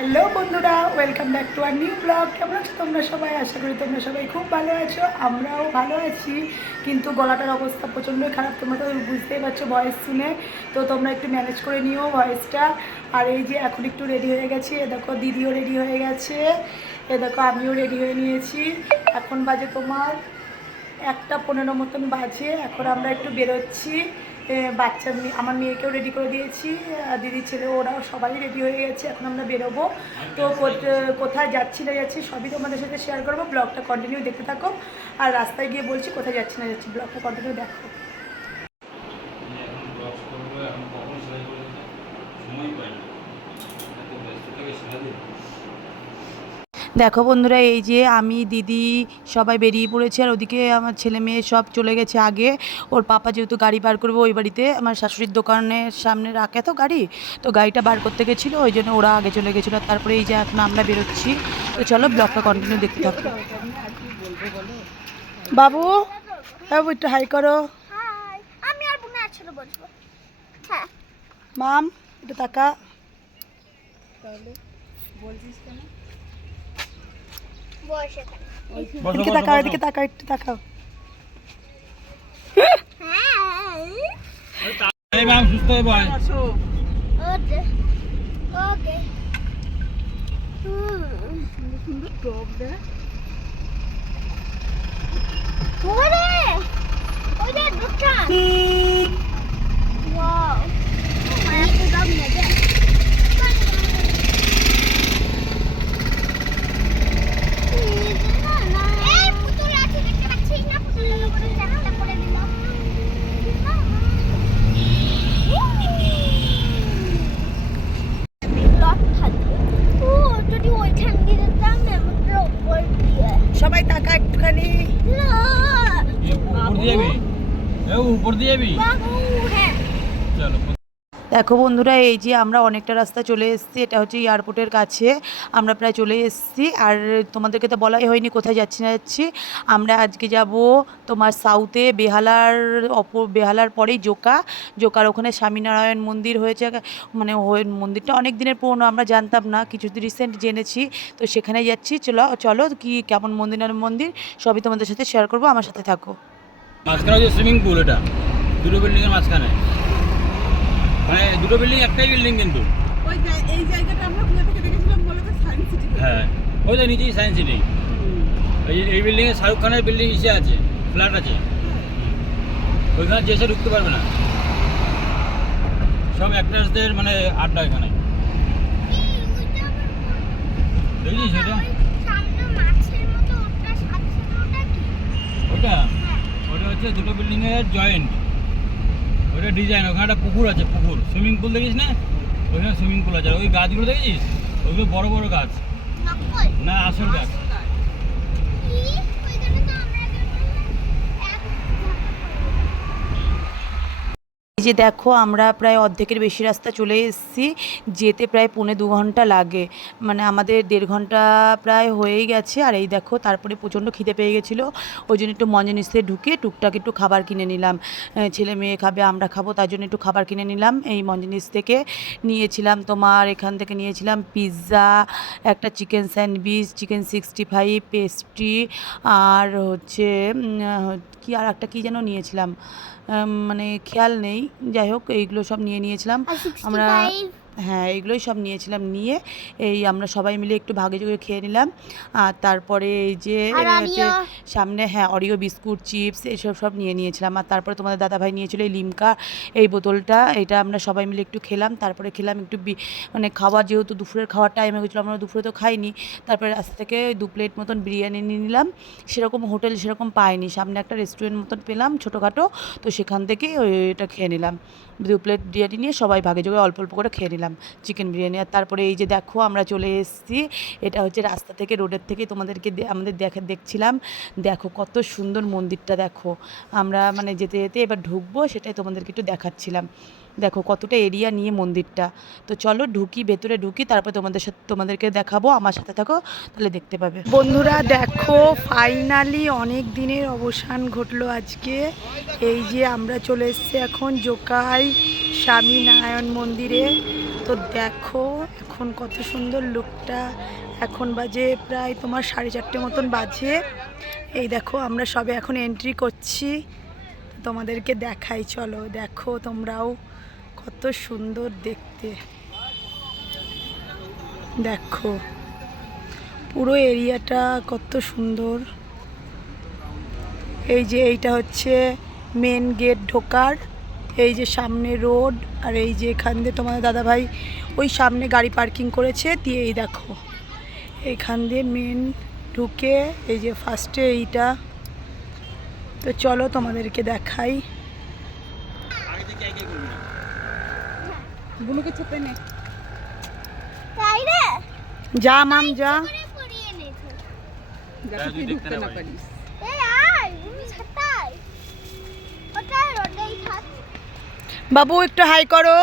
Hello বন্ধুরা, welcome back to our new blog. কেমন আছো তোমরা সবাই? আশা করি তোমরা সবাই খুব ভালো আছো, আমরাও ভালো আছি। কিন্তু গলাটার অবস্থা প্রচণ্ডই খারাপ, তোমরা তো বুঝতেই পারছো ভয়েস শুনে। তো তোমরা একটু ম্যানেজ করে নিও ভয়েসটা। আর এই যে এখন একটু রেডি হয়ে গেছি, এ দেখো দিদিও রেডি হয়ে গেছে, এ দেখো আমিও রেডি হয়ে নিয়েছি। এখন বাজে তোমার 1:15 মতন বাজে। এখন আমরা একটু বেরোচ্ছি। বাচ্চা আমার মেয়েকেও রেডি করে দিয়েছি, দিদি ছেলে ওরাও সবাই রেডি হয়ে গেছে। এখন আমরা বেরোবো। তো কোথায় যাচ্ছি না যাচ্ছি সবই তোমাদের সাথে শেয়ার করবো। ব্লগটা কন্টিনিউ দেখতে থাকো। আর রাস্তায় গিয়ে বলছি কোথায় যাচ্ছি না যাচ্ছি, ব্লগটা কন্টিনিউ দেখো। দেখো বন্ধুরা, এই যে আমি দিদি সবাই বেরিয়ে পড়েছে, আর ওদিকে আমার ছেলে মেয়ে সব চলে গেছে আগে। ওর পাপা যেহেতু গাড়ি বার করবে ওই বাড়িতে, আমার শাশুড়ির দোকানের সামনে রাখে তো গাড়ি, তো গাড়িটা বার করতে গেছিলো, ওই জন্য ওরা আগে চলে গেছিলো। তারপরে এই যে এখন আমরা বেরোচ্ছি। তো চলো ব্লগটা কন্টিনিউ দেখতে থাকো। বাবু, বাবু একটু হাই করো। আমি আর বোন একসাথে বসবো। হ্যাঁ মাম একটু তাকা। তাহলে বলছিস কেন? বসে এদিকে তাকাও, এদিকে তাকাও, একটু তাকাও। হ্যাঁ ম্যাম সুস্থ হয়ে বয়। ওকে ওকে সুন্দর টপ দেখ। ওরে ওই যে দুটা ওয়াও মায়া তো দাম নেবে। এই পুতুল আছে দেখতে পাচ্ছিস না? পুতুলের উপরে চারটা করে দিলাম। লক থাকে। ও যদি ওইখান দিয়ে যেতাম আমাদের উপর দিয়ে। সবাই তাকা একটুখানি। না উপর দিয়ে যাবি? উপর দিয়ে যাবি? বাবু হ্যাঁ চলো। দেখো বন্ধুরা, এই যে আমরা অনেকটা রাস্তা চলে এসেছি, এটা হচ্ছে এয়ারপোর্টের কাছে। আমরা প্রায় চলে এসেছি। আর তোমাদেরকে তো বলাই হয়নি কোথায় যাচ্ছি না যাচ্ছি। আমরা আজকে যাব তোমার সাউথে, বেহালার পরেই জোকার ওখানে স্বামীনারায়ণ মন্দির হয়েছে। মানে মন্দিরটা অনেক দিনের পুরনো, আমরা জানতাম না, কিছুদিন রিসেন্ট জেনেছি। তো সেখানে যাচ্ছি। চলো চলো কি কেমন মন্দির সবই তোমাদের সাথে শেয়ার করবো, আমার সাথে থাকো। মাঝখানে হচ্ছে সুইমিং পুল, এটা দুটো বিল্ডিংয়ের মাঝখানে। মানে দুটো বিল্ডিং একটাই বিল্ডিং কিন্তু। এই জায়গাটা আমরা কোথা থেকে দেখেছিলাম বলে তো? Science city. হ্যাঁ ওই তো নিচেই সায়েন্স সিটি। এই বিল্ডিংয়ে শাহরুখ খানের বিল্ডিং এসে আছে, ফ্ল্যাট আছে। ওইখানে যেসে ঢুকতে পারবে না, সব অ্যাক্টার্সদের মানে আড্ডা এখানে। দেখছিস এটা? সামনে মাছের মতো ওটা সাথে ওটা কি? ওটা ওটা হচ্ছে দুটো বিল্ডিংয়ের জয়েন্ট। ওটা ডিজাইন, ওখানে একটা পুকুর আছে, পুকুর সুইমিং পুল দেখিস না? ওইখানে সুইমিং পুল আছে। আর ওই গাছগুলো দেখেছিস? ওইগুলো বড় বড় গাছ, নকল না আসল গাছ। কি ওইখানে তো আমরা এক এই যে দেখো, আমরা প্রায় অর্ধেকের বেশি রাস্তা চলে এসেছি, যেতে প্রায় 1.25 ঘন্টা লাগে। মানে আমাদের 1.5 ঘন্টা প্রায় হয়েই গেছে। আর এই দেখো, তারপরে প্রচণ্ড খিদে পেয়ে গেছিলো, ওই জন্য একটু মঞ্জনিসে ঢুকে টুকটাক একটু খাবার কিনে নিলাম। ছেলে মেয়ে খাবে, আমরা খাবো, তার জন্য একটু খাবার কিনে নিলাম। এই মঞ্জনিস থেকে নিয়েছিলাম তোমার, এখান থেকে নিয়েছিলাম পিৎজা, একটা চিকেন স্যান্ডউইচ, চিকেন 65, পেস্ট্রি, আর হচ্ছে কি আর একটা কী যেন নিয়েছিলাম, মানে খেয়াল নেই। যাই হোক, এইগুলো সব নিয়েছিলাম আমরা। হ্যাঁ, এইগুলোই সব নিয়েছিলাম। নিয়ে এই আমরা সবাই মিলে একটু ভাগে যোগে খেয়ে নিলাম। আর তারপরে এই যে হচ্ছে সামনে, হ্যাঁ, অরিও বিস্কুট, চিপস এসব সব নিয়েছিলাম। আর তারপরে তোমাদের দাদাভাই নিয়েছিল এই লিমকা এই বোতলটা, এটা আমরা সবাই মিলে একটু খেলাম। তারপরে খেলাম একটু মানে খাবার, যেহেতু দুপুরের খাওয়ার টাইম হয়ে গেছিলো, আমরা দুপুরে তো খাইনি। তারপরে রাস্তা থেকে 2 প্লেট মতন বিরিয়ানি নিয়ে নিলাম। সেরকম হোটেল সেরকম পাইনি, সামনে একটা রেস্টুরেন্ট মতন পেলাম ছোটোখাটো, তো সেখান থেকেই ওইটা খেয়ে নিলাম। 2 প্লেট বিরিয়ানি নিয়ে সবাই ভাগে যোগে অল্প অল্প করে খেয়ে নিলাম চিকেন বিরিয়ানি। আর তারপরে এই যে দেখো, আমরা চলে এসেছি। এটা হচ্ছে রাস্তা থেকে, রোডের থেকে তোমাদেরকে আমাদের দেখছিলাম। দেখো কত সুন্দর মন্দিরটা, দেখো আমরা মানে যেতে যেতে এবার ঢুকবো, সেটাই তোমাদেরকে একটু দেখাচ্ছিলাম। দেখো কতটা এরিয়া নিয়ে মন্দিরটা। তো চলো ঢুকি, ভেতরে ঢুকি, তারপর তোমাদেরকে দেখাবো, আমার সাথে থাকো, তাহলে দেখতে পাবে। বন্ধুরা দেখো, ফাইনালি অনেক দিনের অবসান ঘটলো আজকে। এই যে আমরা চলে এসেছি এখন জোকাই স্বামীনারায়ণ মন্দিরে। তো দেখো এখন কত সুন্দর লুকটা। এখন বাজে প্রায় তোমার 4:30 মতন বাজে। এই দেখো আমরা সবে এখন এন্ট্রি করছি, তোমাদেরকে দেখাই, চলো দেখো তোমরাও কত সুন্দর দেখতে। দেখো পুরো এরিয়াটা কত সুন্দর। এই যে এইটা হচ্ছে মেন গেট ঢোকার, এই যে সামনে রোড, আর এই যে এখান দিয়ে তোমাদের দাদাভাই ওই সামনে গাড়ি পার্কিং করেছে দিয়ে এই দেখো এইখান দিয়ে মেন ঢুকে এই যে ফার্স্টে এইটা। তো চলো তোমাদেরকে দেখাই। বুনুকে চেপে নে। তাই রে যা মাম যা। করে পরিয়ে এনেছে। যাতে তুই ঢুকতে না পারিস। এই আয় তুমি ছাতাই ওটা রোডেই থাক। বাবু একটু হাই করো,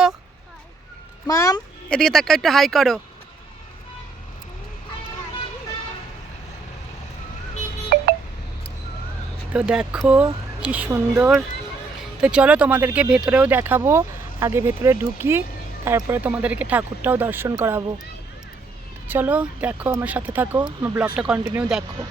মাম এদিকে তাকা একটু হাই করো। তো দেখো কি সুন্দর। তো চলো তোমাদেরকে ভেতরেও দেখাবো, আগে ভেতরে ঢুকি তারপরে তোমাদেরকে ঠাকুরটাও দর্শন করাবো। চলো দেখো আমার সাথে থাকো, আমার ব্লগটা কন্টিনিউ দেখো।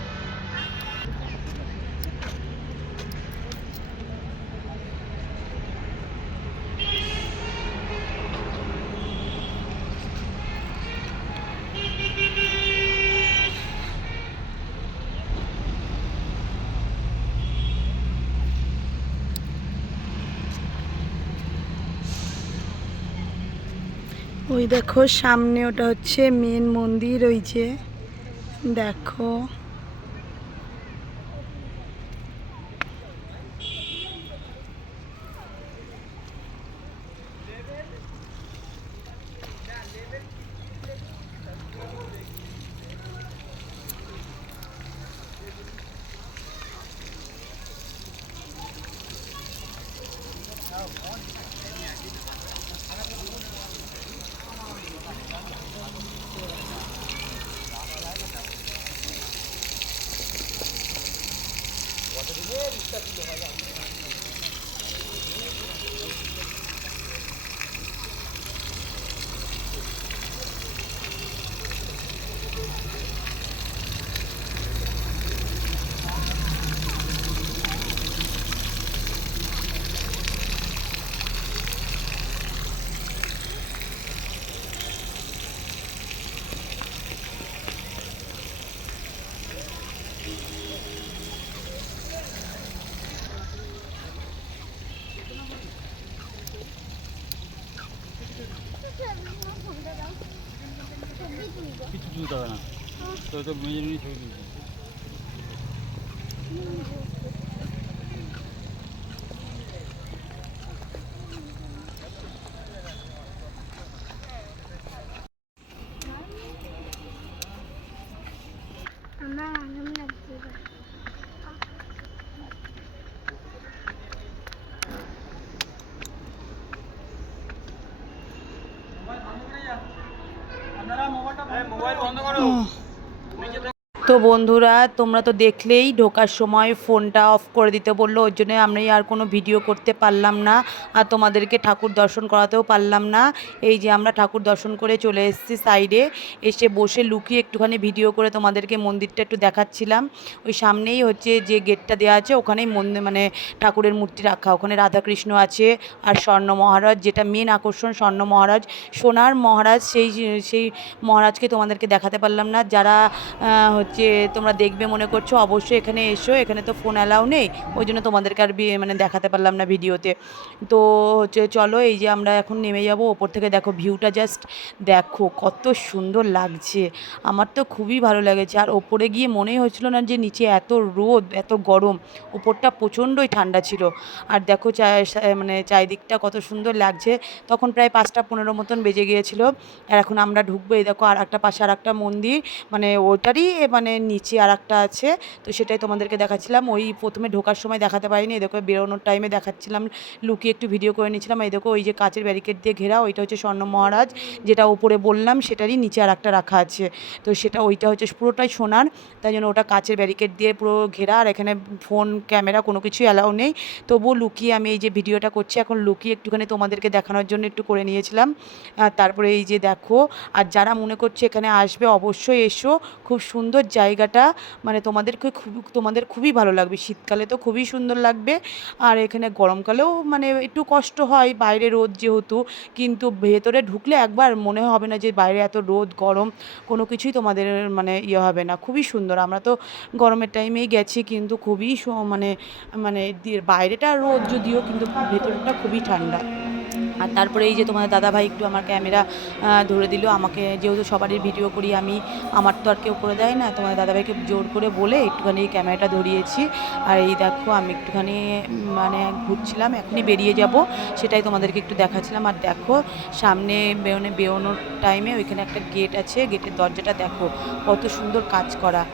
ওই দেখো সামনে ওটা হচ্ছে মেন মন্দির, ওই যে দেখো। কিছু তুলতে হবে না, তো তো মেজে নিয়ে ছবি তুলছি। আমার আরাম লাগছে। মোবাইল বন্ধ করো। তো বন্ধুরা তোমরা তো দেখলেই ঢোকার সময় ফোনটা অফ করে দিতে বললো, ওই জন্য আমরা আর কোনো ভিডিও করতে পারলাম না আর তোমাদেরকে ঠাকুর দর্শন করাতেও পারলাম না। এই যে আমরা ঠাকুর দর্শন করে চলে এসেছি সাইডে, এসে বসে লুকিয়ে একটুখানি ভিডিও করে তোমাদেরকে মন্দিরটা একটু দেখাচ্ছিলাম। ওই সামনেই হচ্ছে যে গেটটা দেওয়া আছে ওখানেই মন্দির মানে ঠাকুরের মূর্তি রাখা, ওখানে রাধাকৃষ্ণ আছে আর স্বর্ণ মহারাজ, যেটা মেন আকর্ষণ স্বর্ণ মহারাজ, সোনার মহারাজ, সেই মহারাজকে তোমাদেরকে দেখাতে পারলাম না। যারা যে তোমরা দেখবে মনে করছো অবশ্যই এখানে এসো, এখানে তো ফোন অ্যালাউ নেই, ওই জন্য তোমাদেরকে আর মানে দেখাতে পারলাম না ভিডিওতে। তো হচ্ছে চলো এই যে আমরা এখন নেমে যাব ওপর থেকে। দেখো ভিউটা জাস্ট দেখো কত সুন্দর লাগছে, আমার তো খুবই ভালো লেগেছে। আর ওপরে গিয়ে মনেই হচ্ছিল না যে নিচে এত রোদ এত গরম, ওপরটা প্রচণ্ডই ঠান্ডা ছিল। আর দেখো মানে চারিদিকটা কত সুন্দর লাগছে। তখন প্রায় 5টা 15 মতন বেজে গিয়েছিল। আর এখন আমরা ঢুকবো। এই দেখো আর একটা পাশে আর একটা মন্দির, মানে ওটারই মানে মানে নিচে আর একটা আছে, তো সেটাই তোমাদেরকে দেখাচ্ছিলাম। ওই প্রথমে ঢোকার সময় দেখাতে পারিনি, এই দেখো বেরোনোর টাইমে দেখাচ্ছিলাম, লুকিয়ে একটু ভিডিও করে নিয়েছিলাম। এই দেখো ওই যে কাচের ব্যারিকেড দিয়ে ঘেরা, ওইটা হচ্ছে স্বর্ণ মহারাজ, যেটা উপরে বললাম সেটারই নিচে আর একটা রাখা আছে। তো সেটা ওইটা হচ্ছে পুরোটাই সোনার, তাই জন্য ওটা কাচের ব্যারিকেড দিয়ে পুরো ঘেরা, আর এখানে ফোন ক্যামেরা কোনো কিছুই অ্যালাউ নেই। তবুও লুকিয়ে আমি এই যে ভিডিওটা করছি এখন লুকিয়ে একটুখানি তোমাদেরকে দেখানোর জন্য একটু করে নিয়েছিলাম। আর তারপরে এই যে দেখো, আর যারা মনে করছে এখানে আসবে অবশ্যই এসো, খুব সুন্দর জায়গাটা, মানে তোমাদের খুবই ভালো লাগবে। শীতকালে তো খুবই সুন্দর লাগবে, আর এখানে গরমকালেও মানে একটু কষ্ট হয়, বাইরে রোদ যেহেতু, কিন্তু ভেতরে ঢুকলে একবার মনে হবে না যে বাইরে এত রোদ গরম, কোনো কিছুই তোমাদের মানে ইয়ে হবে না। খুবই সুন্দর। আমরা তো গরমের টাইমেই গেছি, কিন্তু খুবই মানে মানে বাইরেটা রোদ যদিও, কিন্তু ভেতরটা খুবই ঠান্ডা। আর তারপরে এই যে তোমাদের দাদাভাই একটু আমার ক্যামেরা ধরে দিল আমাকে, যেহেতু সবারই ভিডিও করি আমি, আমার তো আর কেউ করে দেয় না, তোমাদের দাদাভাইকে জোর করে বলে একটুখানি ক্যামেরাটা ধরিয়েছি। আর এই দেখো আমি একটুখানি মানে ঘুরছিলাম, এখনই বেরিয়ে যাব, সেটাই তোমাদেরকে একটু দেখাচ্ছিলাম। আর দেখো সামনে বেরোনোর টাইমে ওইখানে একটা গেট আছে, গেটের দরজাটা দেখো কত সুন্দর কাজ করা,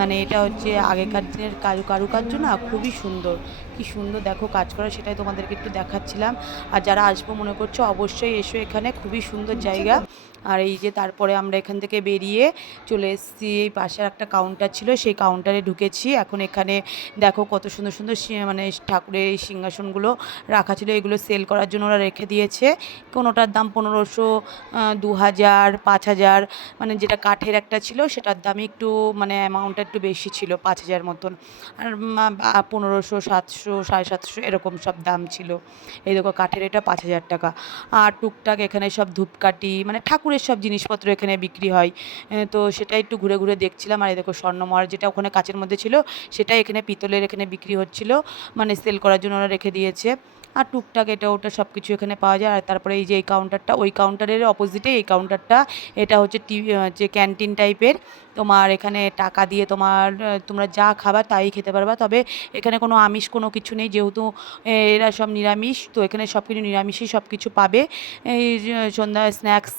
মানে এটা হচ্ছে আগেকার দিনের কারুকার্য না, খুবই সুন্দর, কি সুন্দর দেখো কাজ করা, সেটাই তোমাদেরকে একটু দেখাচ্ছিলাম। আর যারা আসবো মনে করছো অবশ্যই এসো, এখানে খুবই সুন্দর জায়গা। আর এই যে তারপরে আমরা এখান থেকে বেরিয়ে চলে এসেছি, এই পাশে একটা কাউন্টার ছিল, সেই কাউন্টারে ঢুকেছি। এখন এখানে দেখো কত সুন্দর সুন্দর মানে ঠাকুরের এই সিংহাসনগুলো রাখা ছিল, এগুলো সেল করার জন্য ওরা রেখে দিয়েছে। কোনোটার দাম 1500, 2000, 5000, মানে যেটা কাঠের একটা ছিল সেটার দামই একটু মানে অ্যামাউন্টটা একটু বেশি ছিল, 5000 মতন। আর 1500, 700, 750 এরকম সব দাম ছিল। এই দেখো কাঠের এটা 5000 টাকা। আর টুকটাক এখানে সব ধূপকাঠি মানে ঠাকুরের সব জিনিসপত্র এখানে বিক্রি হয়। তো সেটা একটু ঘুরে ঘুরে দেখছিলাম। আর এই দেখো স্বর্ণমহার যেটা ওখানে কাচের মধ্যে ছিল, সেটাই এখানে পিতলের এখানে বিক্রি হচ্ছিল, মানে সেল করার জন্য ওরা রেখে দিয়েছে। আর টুকটাক এটা ওটা সব কিছু এখানে পাওয়া যায়। আর তারপরে এই যে এই কাউন্টারটা, ওই কাউন্টারের অপোজিটে এই কাউন্টারটা, এটা হচ্ছে যে ক্যান্টিন টাইপের। তোমার এখানে টাকা দিয়ে তোমরা যা খাবার তাই খেতে পারবা, তবে এখানে কোনো আমিষ কোনো কিছু নেই, যেহেতু এরা সব নিরামিষ, তো এখানে সব কিছু নিরামিষই সব কিছু পাবে। এই সন্ধ্যায় স্ন্যাক্স,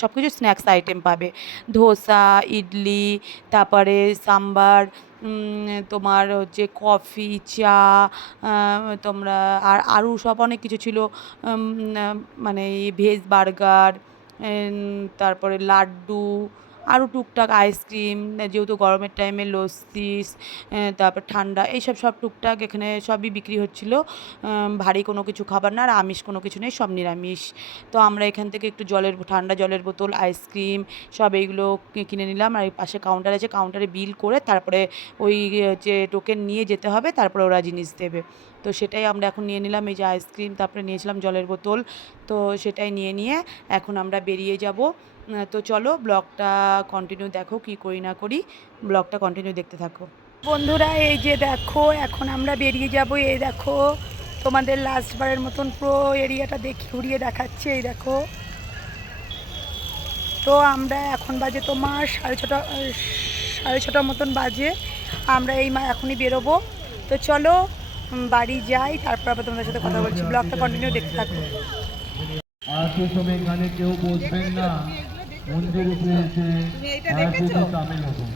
সব কিছু স্ন্যাক্স আইটেম পাবে, ধোসা, ইডলি, তারপরে সাম্বার, তোমার হচ্ছে কফি, চা, তোমরা আর আরও সব অনেক কিছু ছিল, মানে ভেজ বার্গার, তারপরে লাড্ডু, আরও টুকটাক আইসক্রিম, যেহেতু গরমের টাইমে লস্যি, তারপর ঠান্ডা, এইসব সব টুকটাক এখানে সবই বিক্রি হচ্ছিলো। ভারী কোনো কিছু খাবার না, আর আমিষ কোনো কিছু নেই, সব নিরামিষ। তো আমরা এখান থেকে একটু ঠান্ডা জলের বোতল, আইসক্রিম সব এইগুলো কিনে নিলাম। আর এই পাশে কাউন্টার আছে, কাউন্টারে বিল করে তারপরে ওই যে টোকেন নিয়ে যেতে হবে, তারপরে ওরা জিনিস দেবে। তো সেটাই আমরা এখন নিয়ে নিলাম, এই যে আইসক্রিম, তারপরে নিয়েছিলাম জলের বোতল। তো সেটাই নিয়ে এখন আমরা বেরিয়ে যাব। তো চলো ব্লগটা কন্টিনিউ দেখো, কি করি না করি, ব্লগটা কন্টিনিউ দেখতে থাকো বন্ধুরা। এই যে দেখো এখন আমরা বেরিয়ে যাব, এই দেখো তোমাদের লাস্টবারের মতন পুরো এরিয়াটা ঘুরিয়ে দেখাচ্ছে, এই দেখো। তো আমরা এখন বাজে তোমার 6:30 মতন বাজে, আমরা এখনই বেরোবো। তো চলো বাড়ি যাই, তারপর আবার তোমাদের সাথে কথা বলছি, ব্লগটা কন্টিনিউ দেখতে থাকো। আরতি সময় গানে কেউ বসবেন না, मंदिर से आरती में शामिल हो गए।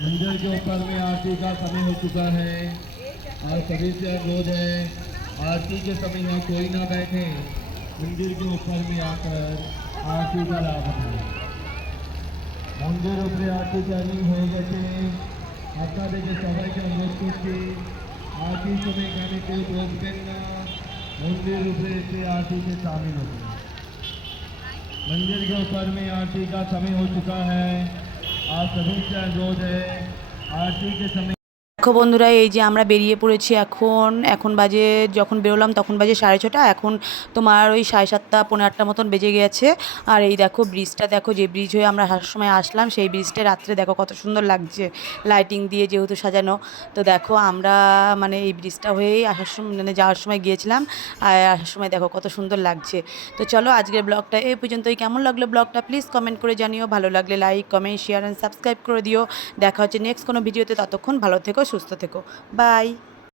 मंदिर के ऊपर में आरती का समय हो चुका है और सभी से अनुरोध है आरती के समय यहाँ कोई ना बैठे, मंदिर के ऊपर में आकर आरती का लाभ उठाए। मंदिर ऊपर आरती चालू हो गए, আপনাদের সবাইকে অনুরোধ করছি आरती समय गाने কেউ বসবেন না, मंदिर ऊपर से आरती में शामिल हो गए। मंदिर के ऊपर में आरती का समय हो चुका है, आप सभी से अनुरोध है आरती के समय। দেখো বন্ধুরা এই যে আমরা বেরিয়ে পড়েছি, এখন বাজে, যখন বেরোলাম তখন বাজে 6:30, এখন তোমার ওই 7:30 পৌনে 8 মতন বেজে গেছে। আর এই দেখো ব্রিজটা দেখো, যে ব্রিজ হয়ে আমরা আসার সময় আসলাম, সেই ব্রিজটা রাত্রে দেখো কত সুন্দর লাগছে, লাইটিং দিয়ে যেহেতু সাজানো। তো দেখো আমরা মানে এই ব্রিজটা হয়েই আসার সময় মানে যাওয়ার সময় গিয়েছিলাম, আর আসার সময় দেখো কত সুন্দর লাগছে। তো চলো আজকের ব্লগটা এই পর্যন্তই। কেমন লাগলো ব্লগটা প্লিজ কমেন্ট করে জানিও, ভালো লাগলে like, comment, share and subscribe করে দিও। দেখা হচ্ছে নেক্সট কোনো ভিডিওতে, ততক্ষণ ভালো থেকো, সুস্থ থেকো, বাই।